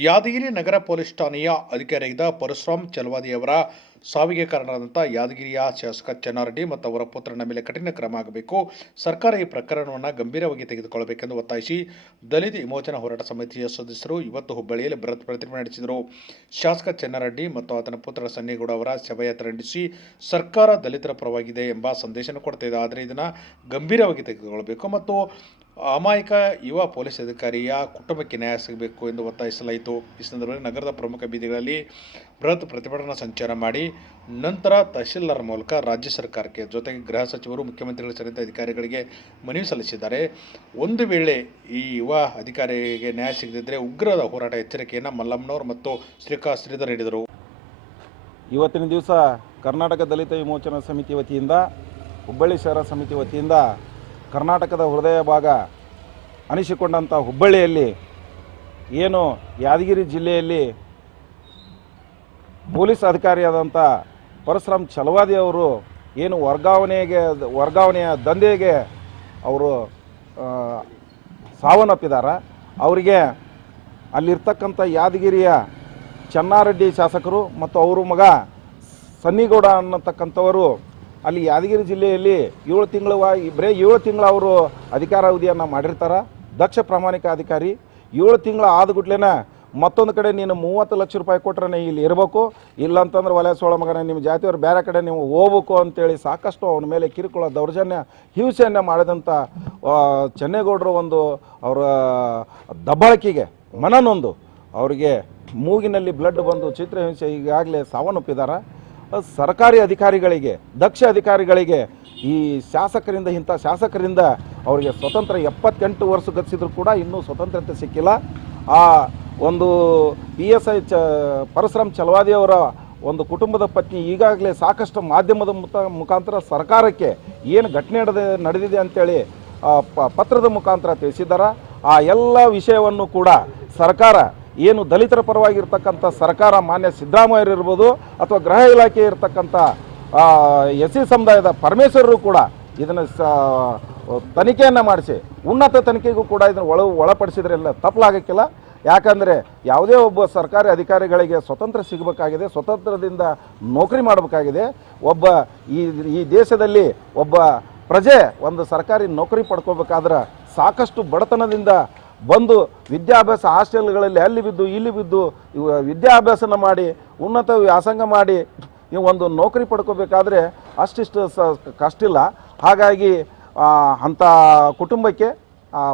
ಯಾದಗಿರಿ ನಗರ police ಠಾಣೆಯ ಅಧಿಕಾರಿಯಾಗಿದ್ದ ಪರಶುರಾಮ್ ಚಲವಾದಿಯವರ ಸಾವಿಗೆ ಕಾರಣರಾದಂಥ ಯಾದಗಿರಿಯ ಶಾಸಕ ಚೆನ್ನಾರೆಡ್ಡಿ ಮತ್ತು ಅವರ ಪುತ್ರನ ಮೇಲೆ ಕಠಿಣ ಕ್ರಮ ಆಗಬೇಕು. ಸರ್ಕಾರ ಈ ಪ್ರಕರಣವನ್ನು ಗಂಭೀರವಾಗಿ ತೆಗೆದುಕೊಳ್ಳಬೇಕೆಂದು ಒತ್ತಾಯಿಸಿ ದಲಿತ ವಿಮೋಚನಾ ಹೋರಾಟ ಸಮಿತಿಯ ಸದಸ್ಯರು ಇವತ್ತು ಹುಬ್ಬಳ್ಳಿಯಲ್ಲಿ ಬೃಹತ್ ಪ್ರತಿಭಟನೆ ನಡೆಸಿದರು. ಶಾಸಕ ಚೆನ್ನಾರೆಡ್ಡಿ ಮತ್ತು ಆತನ ಪುತ್ರ ಸನ್ನಿಗೌಡ ಅವರ ಶವಯಾತ್ರೆ ನಡೆಸಿ ಸರ್ಕಾರ ದಲಿತರ ಪರವಾಗಿದೆ ಎಂಬ ಸಂದೇಶನ ಕೊಡ್ತಾ ಇದೆ ಆದರೆ ಇದನ್ನು ಗಂಭೀರವಾಗಿ ತೆಗೆದುಕೊಳ್ಳಬೇಕು ಮತ್ತು ಅಮಾಯಕ ಯುವ ಪೊಲೀಸ್ ಅಧಿಕಾರಿಯ ಕುಟುಂಬಕ್ಕೆ ನ್ಯಾಯ ಸಿಗಬೇಕು ಎಂದು ಒತ್ತಾಯಿಸಲಾಯಿತು. ಈ ಸಂದರ್ಭದಲ್ಲಿ ನಗರದ ಪ್ರಮುಖ ಬೀದಿಗಳಲ್ಲಿ ಬೃಹತ್ ಪ್ರತಿಭಟನಾ ಸಂಚಾರ ಮಾಡಿ ನಂತರ ತಹಶೀಲ್ದಾರ್ ಮೂಲಕ ರಾಜ್ಯ ಸರ್ಕಾರಕ್ಕೆ, ಜೊತೆಗೆ ಗೃಹ ಸಚಿವರು, ಮುಖ್ಯಮಂತ್ರಿಗಳ ಸೇರಿದ ಅಧಿಕಾರಿಗಳಿಗೆ ಮನವಿ ಸಲ್ಲಿಸಿದ್ದಾರೆ. ಒಂದು ವೇಳೆ ಈ ಯುವ ಅಧಿಕಾರಿಗೆ ನ್ಯಾಯ ಸಿಗದಿದ್ದರೆ ಉಗ್ರದ ಹೋರಾಟ ಎಚ್ಚರಿಕೆಯನ್ನು ಮಲ್ಲಮ್ಮನವರು ಮತ್ತು ಶ್ರೀಕಾ ಶ್ರೀಧರ್ ನೀಡಿದರು ಇವತ್ತಿನ ದಿವಸ ಕರ್ನಾಟಕ ದಲಿತ ವಿಮೋಚನಾ ಸಮಿತಿ ವತಿಯಿಂದ, ಹುಬ್ಬಳ್ಳಿ ಶಹರ ಸಮಿತಿ ವತಿಯಿಂದ ಕರ್ನಾಟಕದ ಹೃದಯ ಭಾಗ ಅನಿಸಿಕೊಂಡಂಥ ಹುಬ್ಬಳ್ಳಿಯಲ್ಲಿ, ಏನು ಯಾದಗಿರಿ ಜಿಲ್ಲೆಯಲ್ಲಿ ಪೊಲೀಸ್ ಅಧಿಕಾರಿಯಾದಂಥ ಪರಶುರಾಮ್ ಚಲವಾದಿ ಅವರು ಏನು ವರ್ಗಾವಣೆಗೆ, ವರ್ಗಾವಣೆಯ ದಂಧೆಗೆ ಅವರು ಸಾವನ್ನಪ್ಪಿದ್ದಾರೆ ಅವರಿಗೆ ಅಲ್ಲಿರ್ತಕ್ಕಂಥ ಯಾದಗಿರಿಯ ಚನ್ನಾರೆಡ್ಡಿ ಶಾಸಕರು ಮತ್ತು ಅವರ ಮಗ ಸನ್ನಿಗೌಡ ಅನ್ನತಕ್ಕಂಥವರು ಅಲ್ಲಿ ಯಾದಗಿರಿ ಜಿಲ್ಲೆಯಲ್ಲಿ ಏಳು ತಿಂಗಳ ಬರೀ ಏಳು ತಿಂಗಳು ಅವರು ಅಧಿಕಾರಾವಧಿಯನ್ನು ಮಾಡಿರ್ತಾರೆ. ದಕ್ಷ ಪ್ರಾಮಾಣಿಕ ಅಧಿಕಾರಿ. ಏಳು ತಿಂಗಳ ಆದ ಗುಟ್ಲೇನ ಮತ್ತೊಂದು ಕಡೆ ನೀನು ಮೂವತ್ತು ಲಕ್ಷ ರೂಪಾಯಿ ಕೊಟ್ರೆ ನೀ ಇಲ್ಲಿ ಇರಬೇಕು. ಇಲ್ಲಂತಂದ್ರೆ ವಲಯ ಸೋಳ ಮಗನ, ನಿಮ್ಮ ಜಾತಿಯವ್ರು ಬೇರೆ ಕಡೆ ನೀವು ಹೋಗ್ಬೇಕು ಅಂತೇಳಿ ಸಾಕಷ್ಟು ಅವನ ಮೇಲೆ ಕಿರುಕುಳ, ದೌರ್ಜನ್ಯ, ಹಿಂಸೆಯನ್ನ ಮಾಡಿದಂಥ ಚನ್ನೇಗೌಡರು ಒಂದು ಅವರ ದಬ್ಬಳಕಿಗೆ ಮನನೊಂದು. ಅವರಿಗೆ ಮೂಗಿನಲ್ಲಿ ಬ್ಲಡ್ ಬಂದು ಚಿತ್ರಹಿಂಸೆ ಈಗಾಗಲೇ ಸಾವನ್ನಪ್ಪಿದ್ದಾರೆ ಸರ್ಕಾರಿ ಅಧಿಕಾರಿಗಳಿಗೆ, ದಕ್ಷ ಅಧಿಕಾರಿಗಳಿಗೆ ಈ ಶಾಸಕರಿಂದ, ಇಂಥ ಶಾಸಕರಿಂದ ಅವರಿಗೆ ಸ್ವತಂತ್ರ ಎಪ್ಪತ್ತೆಂಟು ವರ್ಷ ಗತಿಸಿದ್ರು ಕೂಡ ಇನ್ನೂ ಸ್ವತಂತ್ರತೆ ಸಿಕ್ಕಿಲ್ಲ. ಆ ಒಂದು ಪಿ ಎಸ್ ಐ ಚ, ಪರಶುರಾಮ್ ಚಲವಾದಿಯವರ ಒಂದು ಕುಟುಂಬದ ಪತ್ನಿ ಈಗಾಗಲೇ ಸಾಕಷ್ಟು ಮಾಧ್ಯಮದ ಮುತ, ಮುಖಾಂತರ ಸರ್ಕಾರಕ್ಕೆ ಏನು ಘಟನೆ ನಡೆದ, ನಡೆದಿದೆ ಅಂತೇಳಿ ಪತ್ರದ ಮುಖಾಂತರ ತಿಳಿಸಿದ್ದಾರೆ? ಆ ಎಲ್ಲ ವಿಷಯವನ್ನು ಕೂಡ ಸರ್ಕಾರ, ಏನು ದಲಿತರ ಪರವಾಗಿರ್ತಕ್ಕಂಥ ಸರ್ಕಾರ, ಮಾನ್ಯ ಸಿದ್ದರಾಮಯ್ಯರು ಇರ್ಬೋದು ಅಥವಾ ಗೃಹ ಇಲಾಖೆ ಇರತಕ್ಕಂಥ ಎಸ್ ಸಮುದಾಯದ ಪರಮೇಶ್ವರರು ಕೂಡ ಇದನ್ನು ಸ, ತನಿಖೆಯನ್ನು ಮಾಡಿಸಿ, ಉನ್ನತ ತನಿಖೆಗೂ ಕೂಡ ಇದನ್ನು ಒಳ ಒಳಪಡಿಸಿದ್ರೆಲ್ಲ ತಪ್ಪಲಾಗಕ್ಕಿಲ್ಲ ಯಾಕಂದರೆ ಯಾವುದೇ ಒಬ್ಬ ಸರ್ಕಾರಿ ಅಧಿಕಾರಿಗಳಿಗೆ ಸ್ವತಂತ್ರ ಸಿಗಬೇಕಾಗಿದೆ, ಸ್ವತಂತ್ರದಿಂದ ನೌಕರಿ ಮಾಡಬೇಕಾಗಿದೆ. ಒಬ್ಬ ಈ ಈ ದೇಶದಲ್ಲಿ ಒಬ್ಬ ಪ್ರಜೆ ಒಂದು ಸರ್ಕಾರಿ ನೌಕರಿ ಪಡ್ಕೋಬೇಕಾದ್ರೆ ಸಾಕಷ್ಟು ಬಡತನದಿಂದ ಬಂದು ವಿದ್ಯಾಭ್ಯಾಸ ಹಾಸ್ಟೆಲ್ಗಳಲ್ಲಿ ಅಲ್ಲಿ ಬಿದ್ದು, ಇಲ್ಲಿ ಬಿದ್ದು ವಿದ್ಯಾಭ್ಯಾಸನ ಮಾಡಿ, ಉನ್ನತ ವ್ಯಾಸಂಗ ಮಾಡಿ ಒಂದು ನೌಕರಿ ಪಡ್ಕೋಬೇಕಾದ್ರೆ ಅಷ್ಟಿಷ್ಟು ಸ ಕಷ್ಟಿಲ್ಲ. ಹಾಗಾಗಿ ಅಂಥ ಕುಟುಂಬಕ್ಕೆ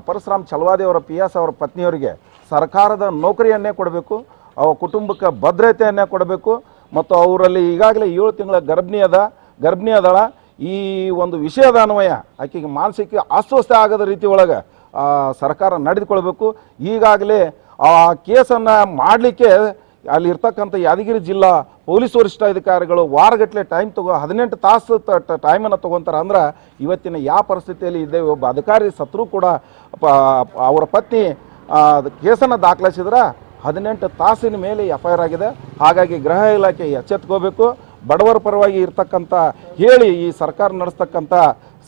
ಪರಶುರಾಮ್ ಚಲವಾದಿ ಅವರ, ಪಿ ಎಸ್ ಅವರ ಪತ್ನಿಯವರಿಗೆ ಸರ್ಕಾರದ ನೌಕರಿಯನ್ನೇ ಕೊಡಬೇಕು, ಅವ ಕುಟುಂಬಕ್ಕೆ ಭದ್ರತೆಯನ್ನೇ ಕೊಡಬೇಕು, ಮತ್ತು ಅವರಲ್ಲಿ ಈಗಾಗಲೇ ಏಳು ತಿಂಗಳ ಗರ್ಭಿಣಿ ಅದ ಗರ್ಭಿಣಿ ಅದಳ ಈ ಒಂದು ವಿಷಯದ ಅನ್ವಯ ಆಕೆಗೆ ಮಾನಸಿಕ ಅಸ್ವಸ್ಥ ಆಗದ ರೀತಿ ಒಳಗೆ ಸರ್ಕಾರ ನಡೆದುಕೊಳ್ಬೇಕು. ಈಗಾಗಲೇ ಆ ಕೇಸನ್ನು ಮಾಡಲಿಕ್ಕೆ ಅಲ್ಲಿ ಇರ್ತಕ್ಕಂಥ ಯಾದಗಿರಿ ಜಿಲ್ಲಾ ಪೊಲೀಸ್ ವರಿಷ್ಠಾಧಿಕಾರಿಗಳು ವಾರಗಟ್ಟಲೆ ಟೈಮ್ ತಗೋ, ಹದಿನೆಂಟು ತಾಸು ಟೈಮನ್ನು ತೊಗೊತಾರೆ ಅಂದ್ರೆ ಇವತ್ತಿನ ಯಾವ ಪರಿಸ್ಥಿತಿಯಲ್ಲಿ ಇದ್ದೇವೆ, ಒಬ್ಬ ಅಧಿಕಾರಿ ಸತ್ರು ಕೂಡ ಅವರ ಪತ್ನಿ ಕೇಸನ್ನು ದಾಖಲಿಸಿದ್ರೆ ಹದಿನೆಂಟು ತಾಸಿನ ಮೇಲೆ ಎಫ್ ಐ ಆರ್ ಆಗಿದೆ. ಹಾಗಾಗಿ ಗೃಹ ಇಲಾಖೆ ಎಚ್ಚೆತ್ಕೋಬೇಕು. ಬಡವರ ಪರವಾಗಿ ಇರ್ತಕ್ಕಂಥ ಹೇಳಿ ಈ ಸರ್ಕಾರ ನಡೆಸ್ತಕ್ಕಂಥ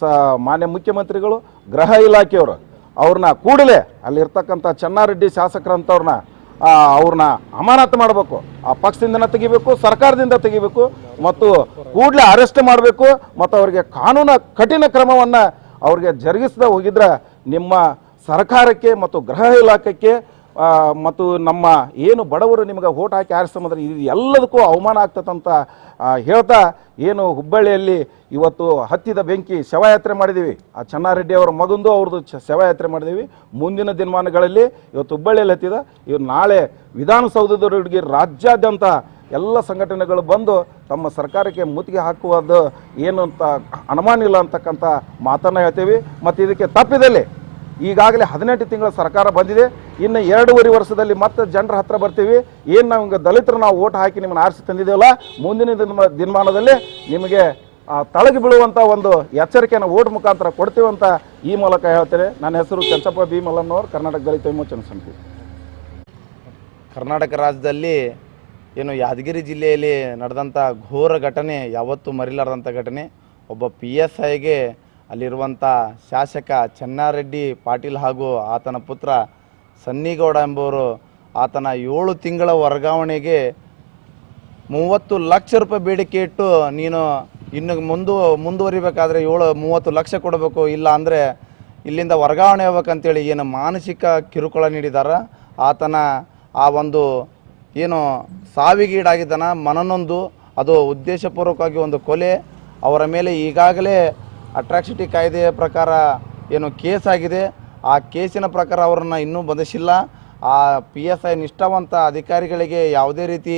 ಸ, ಮಾನ್ಯ ಮುಖ್ಯಮಂತ್ರಿಗಳು, ಗೃಹ ಇಲಾಖೆಯವರು, ಅವ್ರನ್ನ ಕೂಡಲೇ ಅಲ್ಲಿರ್ತಕ್ಕಂಥ ಚೆನ್ನಾರೆಡ್ಡಿ ಶಾಸಕರಂಥವ್ರನ್ನ ಅವ್ರನ್ನ ಅಮಾನತು ಮಾಡಬೇಕು. ಆ ಪಕ್ಷದಿಂದನೇ ತೆಗಿಬೇಕು, ಸರ್ಕಾರದಿಂದ ತೆಗಿಬೇಕು ಮತ್ತು ಕೂಡಲೇ ಅರೆಸ್ಟ್ ಮಾಡಬೇಕು. ಮತ್ತು ಅವರಿಗೆ ಕಾನೂನು ಕಠಿಣ ಕ್ರಮವನ್ನು ಅವ್ರಿಗೆ ಜರುಗಿಸದೆ ಹೋಗಿದ್ರೆ ನಿಮ್ಮ ಸರ್ಕಾರಕ್ಕೆ ಮತ್ತು ಗೃಹ ಇಲಾಖೆಗೆ ಮತ್ತು ನಮ್ಮ ಏನು ಬಡವರು ನಿಮಗೆ ಓಟ್ ಹಾಕಿ ಆರಿಸ್ತಂದ್ರೆ ಇದು ಎಲ್ಲದಕ್ಕೂ ಅವಮಾನ ಆಗ್ತದಂತ ಹೇಳ್ತಾ ಏನು ಹುಬ್ಬಳ್ಳಿಯಲ್ಲಿ ಇವತ್ತು ಹತ್ತಿದ ಬೆಂಕಿ ಶವಯಾತ್ರೆ ಮಾಡಿದ್ದೀವಿ. ಆ ಚೆನ್ನಾರೆಡ್ಡಿ ಅವರ ಮಗಂದು ಅವ್ರದ್ದು ಶವಯಾತ್ರೆ ಮಾಡಿದ್ದೀವಿ. ಮುಂದಿನ ದಿನಮಾನಗಳಲ್ಲಿ ಇವತ್ತು ಹುಬ್ಬಳ್ಳಿಯಲ್ಲಿ ಹತ್ತಿದ, ಇವ್ರು ನಾಳೆ ವಿಧಾನಸೌಧದವರಿಗೆ ರಾಜ್ಯಾದ್ಯಂತ ಎಲ್ಲ ಸಂಘಟನೆಗಳು ಬಂದು ತಮ್ಮ ಸರ್ಕಾರಕ್ಕೆ ಮುತ್ತಿಗೆ ಹಾಕುವುದು ಏನು ಅಂತ ಅನುಮಾನ ಇಲ್ಲ ಅಂತಕ್ಕಂಥ ಮಾತನ್ನು ಹೇಳ್ತೀವಿ. ಮತ್ತು ಇದಕ್ಕೆ ತಪ್ಪಿದಲ್ಲಿ ಈಗಾಗಲೇ ಹದಿನೆಂಟು ತಿಂಗಳ ಸರ್ಕಾರ ಬಂದಿದೆ. ಇನ್ನು ಎರಡೂವರೆ ವರ್ಷದಲ್ಲಿ ಮತ್ತೆ ಜನರ ಹತ್ರ ಬರ್ತೀವಿ. ಏನು ನಾವು ದಲಿತರು ನಾವು ಓಟ್ ಹಾಕಿ ನಿಮ್ಮನ್ನು ಆರಿಸಿ ತಂದಿದ್ದೇವಲ್ಲ, ಮುಂದಿನ ದಿನ ದಿನಮಾನದಲ್ಲಿ ನಿಮಗೆ ತಳಗಿ ಬೀಳುವಂಥ ಒಂದು ಎಚ್ಚರಿಕೆಯನ್ನು ಓಟ್ ಮುಖಾಂತರ ಕೊಡ್ತೀವಿ ಅಂತ ಈ ಮೂಲಕ ಹೇಳ್ತೇನೆ. ನನ್ನ ಹೆಸರು ಚಂಚಪ್ಪ ಬಿ. ಕರ್ನಾಟಕ ದಲಿತ ವಿಮೋಚನಾ ಸಮಿತಿ. ಕರ್ನಾಟಕ ರಾಜ್ಯದಲ್ಲಿ ಏನು ಯಾದಗಿರಿ ಜಿಲ್ಲೆಯಲ್ಲಿ ನಡೆದಂಥ ಘೋರ ಘಟನೆ, ಯಾವತ್ತೂ ಮರಿಲಾರ್ದಂಥ ಘಟನೆ, ಒಬ್ಬ ಪಿ ಎಸ್ ಐಗೆ ಅಲ್ಲಿರುವಂಥ ಶಾಸಕ ಚೆನ್ನಾರೆಡ್ಡಿ ಪಾಟೀಲ್ ಹಾಗೂ ಆತನ ಪುತ್ರ ಸನ್ನಿಗೌಡ ಎಂಬುವರು ಆತನ ಏಳು ತಿಂಗಳ ವರ್ಗಾವಣೆಗೆ ಮೂವತ್ತು ಲಕ್ಷ ರೂಪಾಯಿ ಬೇಡಿಕೆ ಇಟ್ಟು ನೀನು ಇನ್ನು ಮುಂದು ಮುಂದುವರಿಬೇಕಾದ್ರೆ ಏಳು ಮೂವತ್ತು ಲಕ್ಷ ಕೊಡಬೇಕು, ಇಲ್ಲ ಅಂದರೆ ಇಲ್ಲಿಂದ ವರ್ಗಾವಣೆ ಆಗ್ಬೇಕಂತೇಳಿ ಏನು ಮಾನಸಿಕ ಕಿರುಕುಳ ನೀಡಿದಾರ. ಆತನ ಆ ಒಂದು ಏನು ಸಾವಿಗೀಡಾಗಿದ್ದಾನ ಮನನೊಂದು, ಅದು ಉದ್ದೇಶಪೂರ್ವಕವಾಗಿ ಒಂದು ಕೊಲೆ. ಅವರ ಮೇಲೆ ಈಗಾಗಲೇ ಅಟ್ರಾಕ್ಸಿಟಿ ಕಾಯ್ದೆಯ ಪ್ರಕಾರ ಏನು ಕೇಸ್ ಆಗಿದೆ. ಆ ಕೇಸಿನ ಪ್ರಕಾರ ಅವರನ್ನು ಇನ್ನೂ ಬಂಧಿಸಿಲ್ಲ. ಆ ಪಿ ಎಸ್ ಐ ನಿಷ್ಠಾವಂತ ಅಧಿಕಾರಿಗಳಿಗೆ ಯಾವುದೇ ರೀತಿ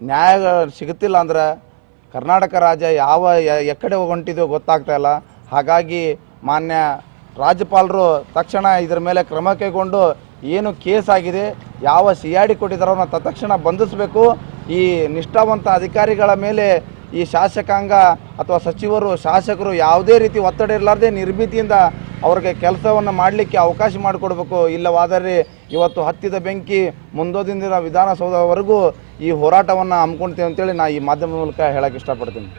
ನ್ಯಾಯ ಸಿಗುತ್ತಿಲ್ಲ ಅಂದ್ರೆ ಕರ್ನಾಟಕ ರಾಜ್ಯ ಯಾವ ಎಕ್ಕಡೆ ಹೊಂಟಿದೆಯೋ ಗೊತ್ತಾಗ್ತಾ ಇಲ್ಲ. ಹಾಗಾಗಿ ಮಾನ್ಯ ರಾಜ್ಯಪಾಲರು ತಕ್ಷಣ ಇದರ ಮೇಲೆ ಕ್ರಮ ಕೈಗೊಂಡು ಏನು ಕೇಸ್ ಆಗಿದೆ, ಯಾವ ಸಿ ಐ ಡಿ ಕೊಟ್ಟಿದ್ದಾರೋ ತತ್ಕ್ಷಣ ಬಂಧಿಸಬೇಕು. ಈ ನಿಷ್ಠಾವಂತ ಅಧಿಕಾರಿಗಳ ಮೇಲೆ ಈ ಶಾಸಕಾಂಗ ಅಥವಾ ಸಚಿವರು, ಶಾಸಕರು ಯಾವುದೇ ರೀತಿ ಒತ್ತಡ ಇರಲಾರ್ದೆ ನಿರ್ಭೀತಿಯಿಂದ ಅವ್ರಿಗೆ ಕೆಲಸವನ್ನು ಮಾಡಲಿಕ್ಕೆ ಅವಕಾಶ ಮಾಡಿಕೊಡ್ಬೇಕು. ಇಲ್ಲವಾದರೆ ಇವತ್ತು ಹತ್ತಿದ ಬೆಂಕಿ ಮುಂದೋದಿಂದಿನ ವಿಧಾನಸೌಧವರೆಗೂ ಈ ಹೋರಾಟವನ್ನು ಹಮ್ಮಿಕೊಳ್ತೀವಿ ಅಂತೇಳಿ ನಾ ಈ ಮಾಧ್ಯಮದ ಮೂಲಕ ಹೇಳಕ್ಕೆ ಇಷ್ಟಪಡ್ತೀನಿ.